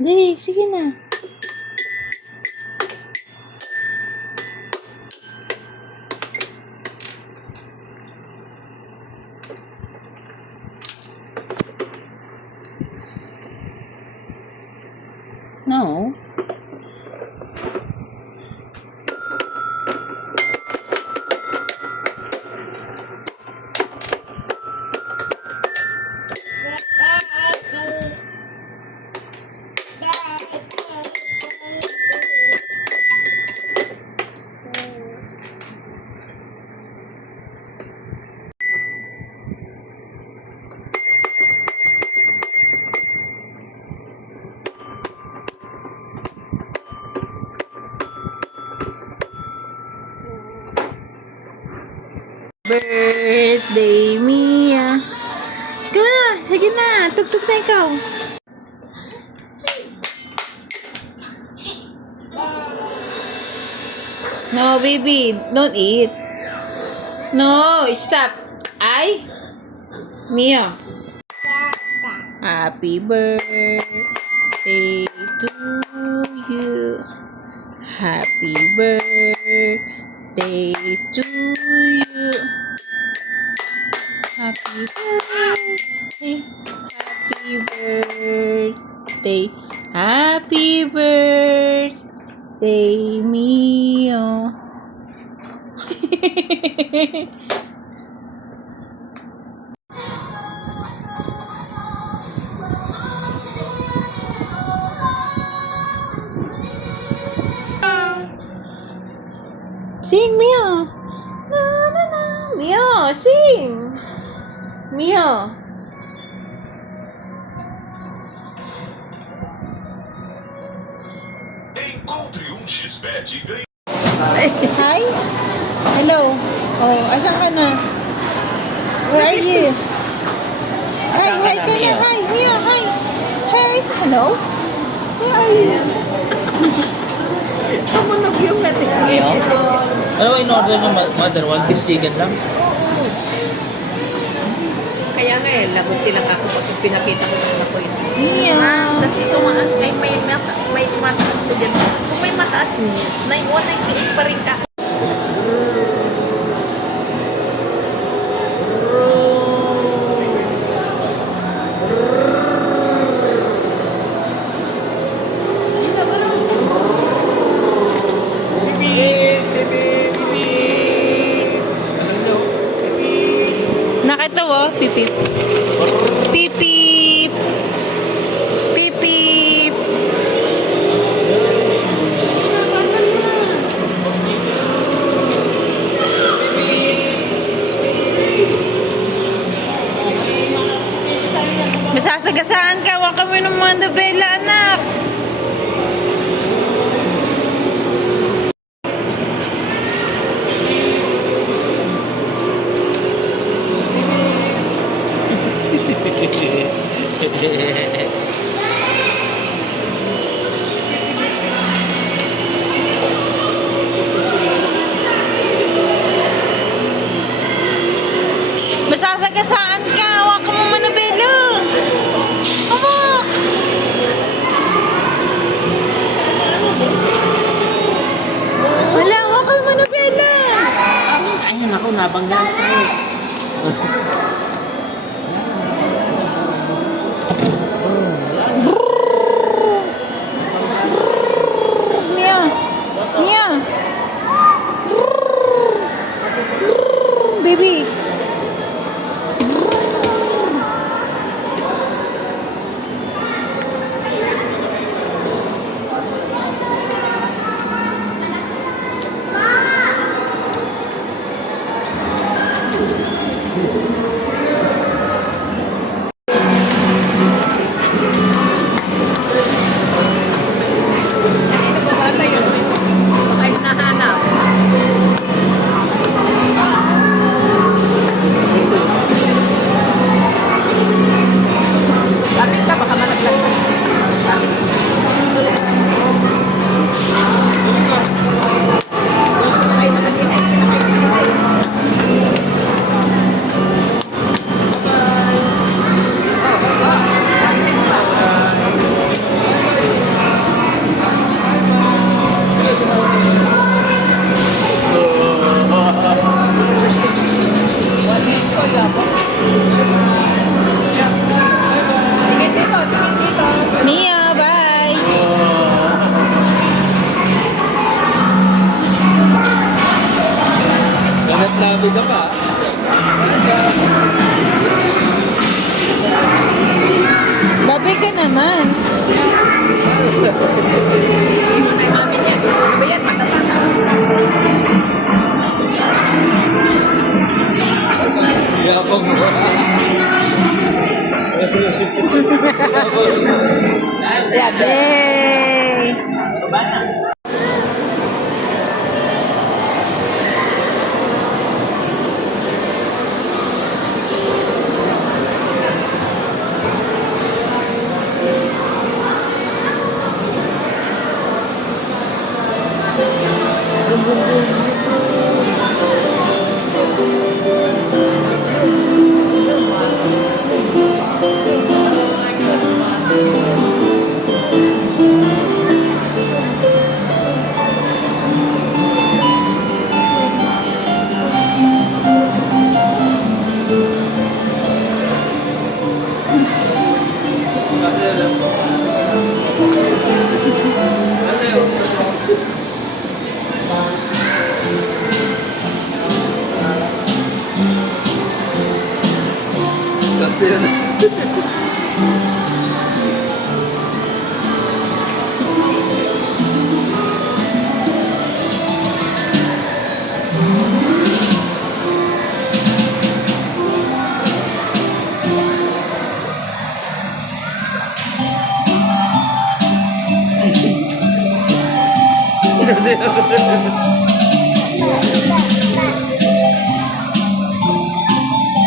Dali, sige na. No. Birthday, Mia. Ka, sige na. Tugtog na ikaw. No, baby. Don't eat. No, stop. Ay. Mia. Happy birthday to you. Happy birthday to you. Happy birthday. Happy birthday. Happy birthday, Mio. Sing, Mio. Na na na. Mio, sing. Mio. Encontre XBet e ganhe. Hi. Hello. Oh, asan ka na? Where are you? Hi, hi ka na. Hi, Mio, hi. Hi. Hello. Where are you? Tumunog yung natin. Ano in-order ng mother? One piece chicken lang? Kaya nga lagot sila kako pag pinakita ko sa anak ko yun. Mio. Kasi tumaas, may mataas ko dyan. Kung may mataas news, 198 pa rin ka. Nakatawa, pipip. Pipip. Pipip. Masasagasaan ka, wag kami ng mga nobela, anak. Masasagasaan ka, wag ka mong manabelo. Hawak. Wala, wag ka manabelo. Ay, naku, nabanggan ko. Mia. Mia. Baby. bida pa. Babi ka naman. Iyon ay namin yan. Ano ba yan? Matatata. Yapag mo. Yay!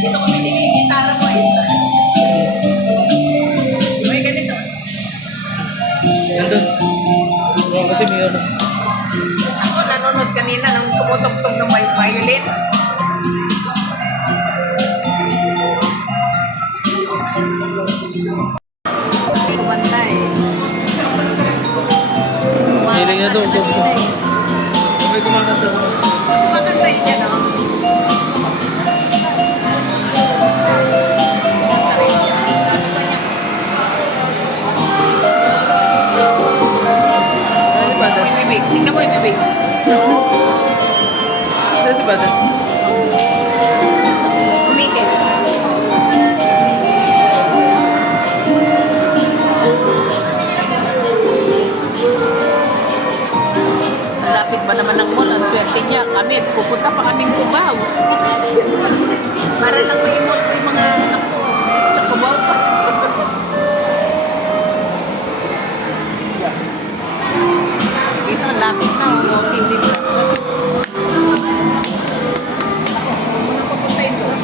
Dito ko pinili yung gitara mo eh. May ganito. Nandun. Oo, kasi may ano. Ako nanonood kanina nung tumutugtog ng violin. Kumanta eh. Hiling niya doon. Kanina eh. May kumakanta. Kumakanta yun yan, oh. Kumanta rin siya. Sabi pa niya, Ano si Bada? "Uy, bibig. Tingnan mo yung bibig." Ano si Bada? Umikit. Malapit ba naman ang mall? Ang swerte niya. Kami, pupunta pa kaming Cubao. Para lang may mall ko yung mga anak ko. Sa Cubao pa. Dito, ang lapit na. Walking distance na. Ako, huwag mo na papuntayin doon.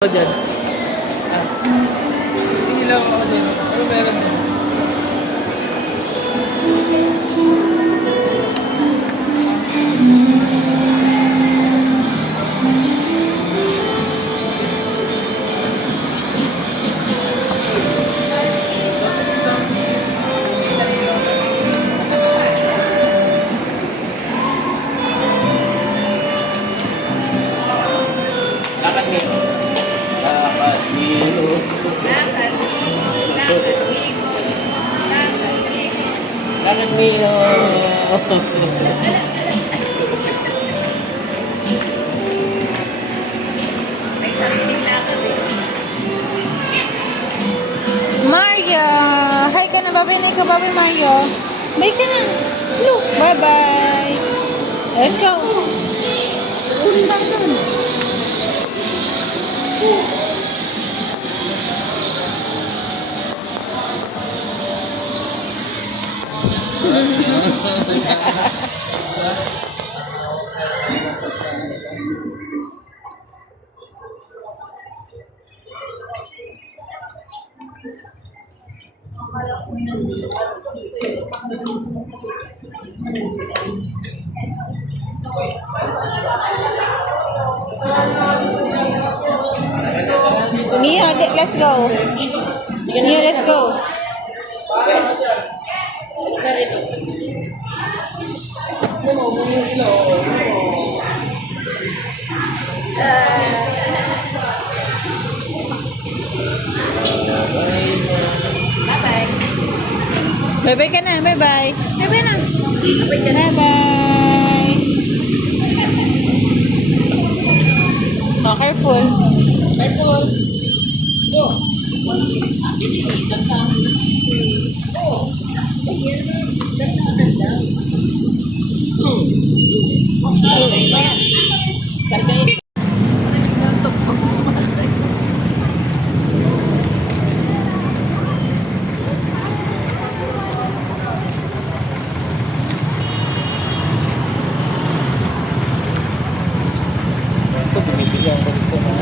Ako dyan. Ah. Tingin lang ako dyan. Ano meron? Lakad mo. Lakad mo. Lakad mo. May sariling lakad eh. Mario! Hi ka na, babi. Nay ka, babi, Mario. Bye ka na. Look, bye-bye. Let's go. Ulit lang dun. Nia, let's go. Nia, let's go. Ah, Bye-bye ka na. Bye-bye. Bye-bye na. Bye-bye. Oh, careful. Careful. Go. Ito, binibigyan ko dito na.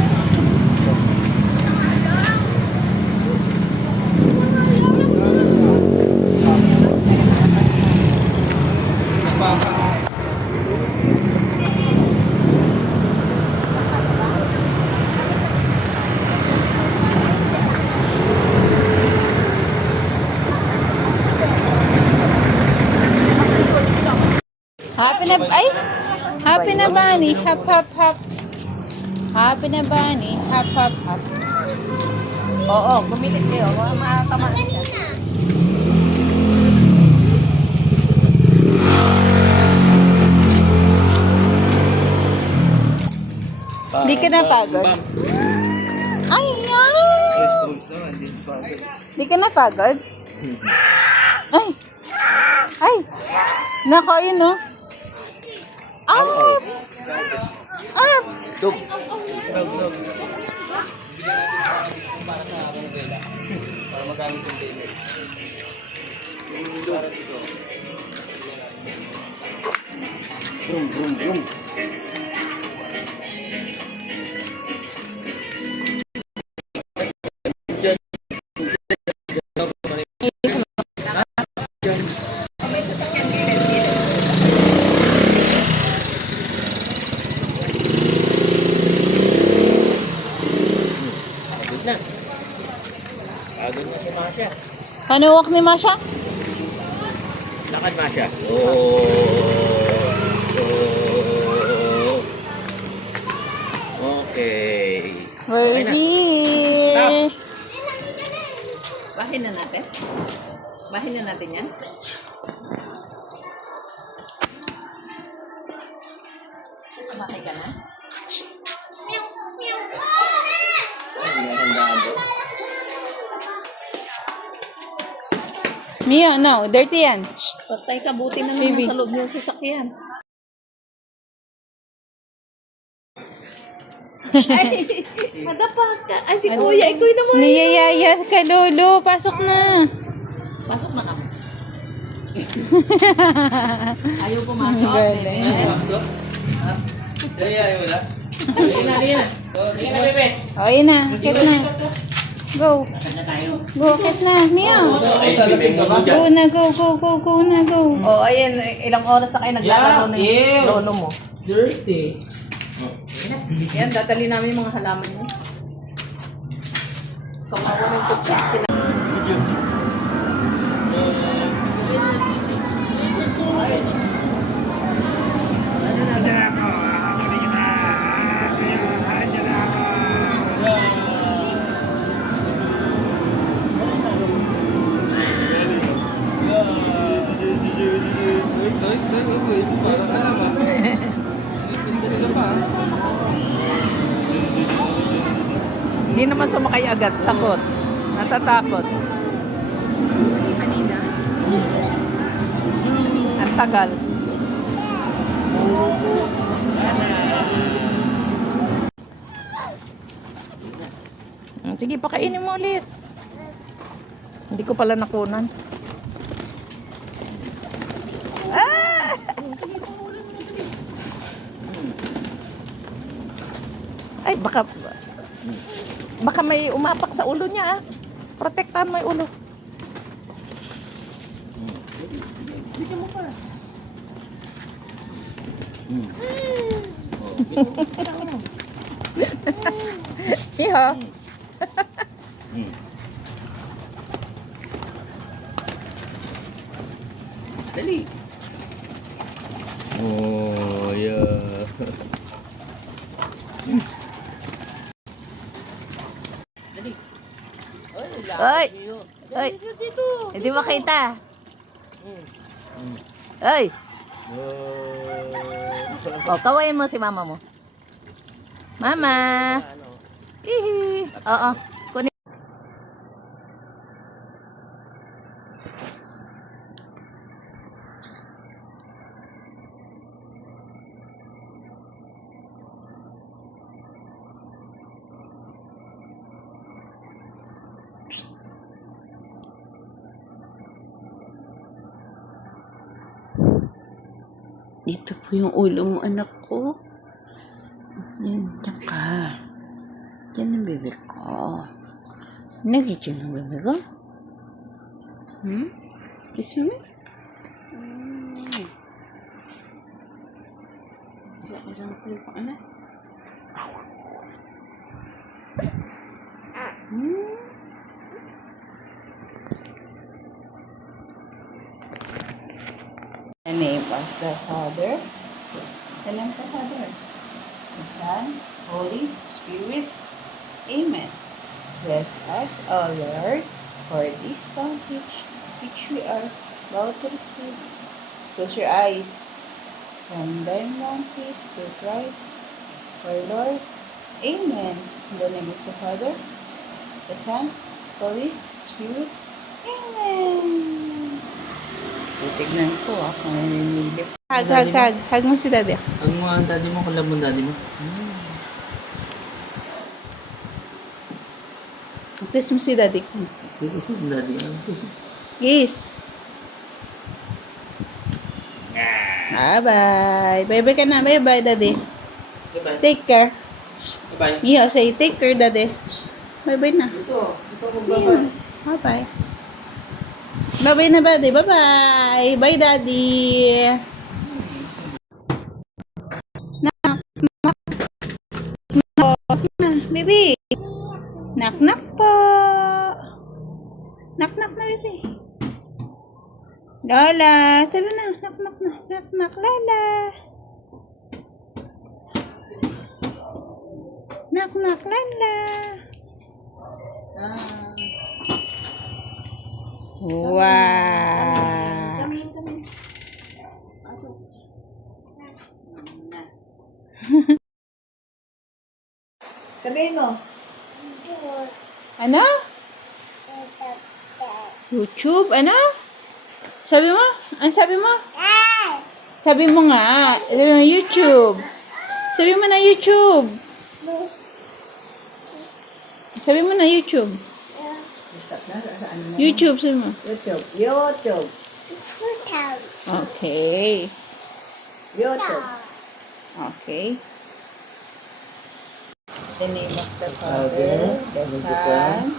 Happy na, ay! Happy na bunny. Hop, hop, hop. Happy na bunny. Hop, hop, hop. Oo, gumilit kayo. Makakama siya. Di ka napagod? Ay, yan! Di ka napagod? Ay! Ay! Nako, yun, no? Ah! Ah! Dog. Dog. Bigyan natin para sa Bella. Para magamit yung Bella. Para dito. Brum. Pagod na si Masha. Panuwak ni Masha? Lakad Masha. Oh. Okay. We're here. Bahin na natin. Bahin na natin yan. Sumakay ka na? Mia, no. Dirty yan. Shh. Patay ka, buti na Baby. naman sa loob ng sasakyan. Ay, madapa ka. Ay, si Kuya, ikaw naman. Niyayaya ka, Lolo. Pasok na. Pasok na kami. Ayaw pumasok. Galing. Ayaw na. O, yun na. Akit na. Go. Go, akit na. Mia. Go na, go na, go. Oh, ayan, ilang oras na kayo naglalaro ng Yeah, ew. lolo mo. Dirty. Yan, dadali namin yung mga halaman niyo. Kawawa ng tutsi sila. Hindi naman sumakay agad. Takot. Natatakot. Kanina. Ang tagal. Sige, pakainin mo ulit. Hindi ko pala nakunan. Ah! Ay, baka may umapak sa ulo niya, ah. Protektahan mo yung ulo. Bigyan mo pa. Iho. Dali. Oh, yeah. Oy! Oy! Hindi makita. Ay! Oh, kawain mo si mama mo. Mama! Hihi! Oo. Kunin. Dito po yung ulo mo, anak ko. Yan, dyan ka. Dyan ang bebe ko. Nagigyan ang bebe ko? Kiss me? Isa ko yung anak. The name of the Father, the name of the Father, the Son, Holy Spirit. Amen. Bless us, O Lord, for this bounty which we are about to receive. Close your eyes. From thy bounties to Christ, our Lord. Amen. In the name of the Father, the Son, Holy Spirit. Amen. Titignan ko kung nanginilip. Hug mo si daddy. Hug mo ang daddy mo, kulab mo ang daddy mo. Kiss mo si daddy. Kiss mo daddy. Kiss. Kiss. Bye-bye. Bye-bye ka na. Bye-bye, daddy. Bye-bye. Take care. Bye-bye. Yeah, say take care, daddy. Bye-bye na. Ito ko Yeah. Bye-bye. Bye-bye na, daddy. Bye-bye. Bye, daddy. Baby. Knock-knock po. Knock-knock na, baby. Lola. Sabi na. Knock-knock na. Knock-knock, Lola. Knock-knock, Lola. Wow. Sabihin mo. Ano? YouTube? Ano? Sabi mo? Ano sabi mo? Sabi mo nga. Sabi mo YouTube. Sabi mo na YouTube. Sabi mo na YouTube. YouTube, sabi mo. YouTube. Okay. YouTube. Okay. The name of the Father, the Son,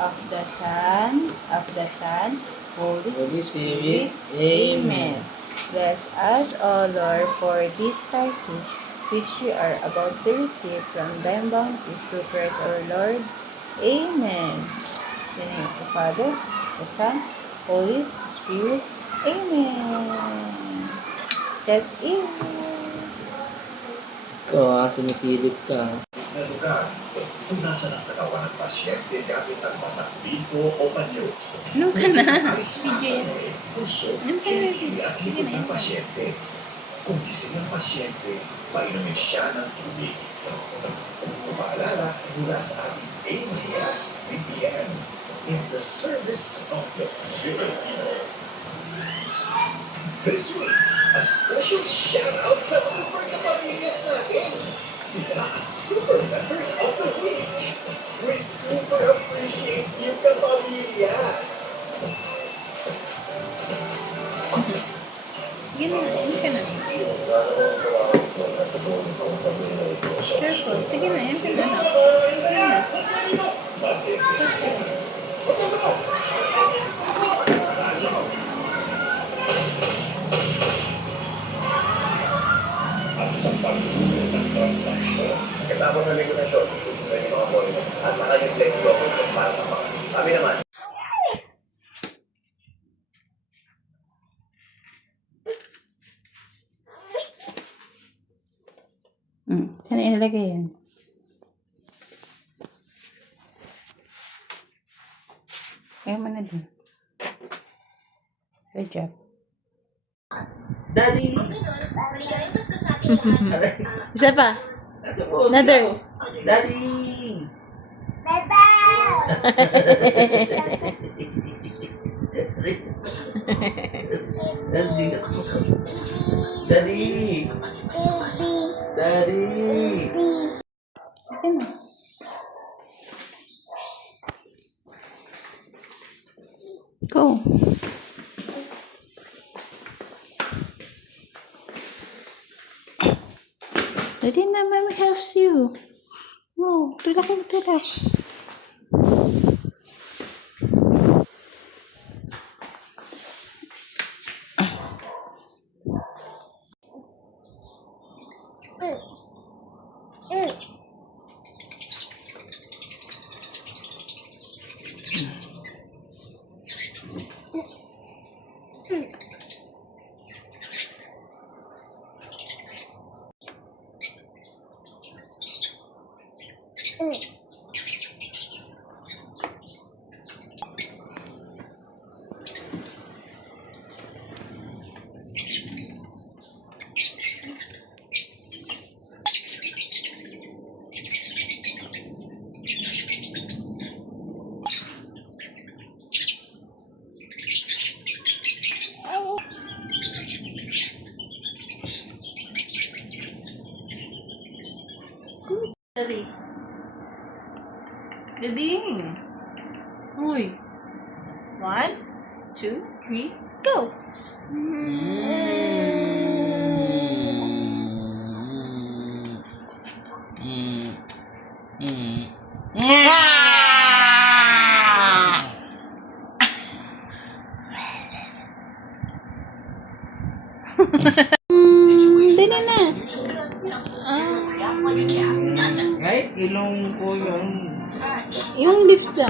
of the Son, of the Son, Holy Spirit. Amen. Bless us, O Lord, for this package which we are about to receive from thy bounties through Christ our Lord. Amen. In the name of the Father, the Son, Holy Spirit. Amen. That's it. Ikaw, sumisilip ka. Na lugar kung nasa ng katawan ng pasyente gamit ang masakbito o panyo. Ano ka na? Ay spine, puso, kilikili at likod ng pasyente. Kung gising ang pasyente, painumin siya ng tubig. Kung paalala, mula sa ating ABS-CBN in the service of the Filipino. This week, a special shout-out sa super kapamilyas natin. Sila ang super members of the week. We super appreciate you, kapamilya. Yun na, yun ka na. Careful. Sige na, yan ka na. At sa pagbubuo ng transaksyon, katapos ng negosasyon, pwede mga boy, at naka-reflect ko kung para naman. Kami naman. Saan ilagay yan? Kaya mo na dun. Good job. Daddy! Isa pa. Nasa po? Another. Daddy! Daddy! Daddy! Daddy! Okay na. Go. Daddy na, Mama helps you. Go, tulak mo, tulak. Daddy. Daddy. Uy. 1, 2, 3, go. Dali na. Ay, ilong ko yung... Yung lips daw.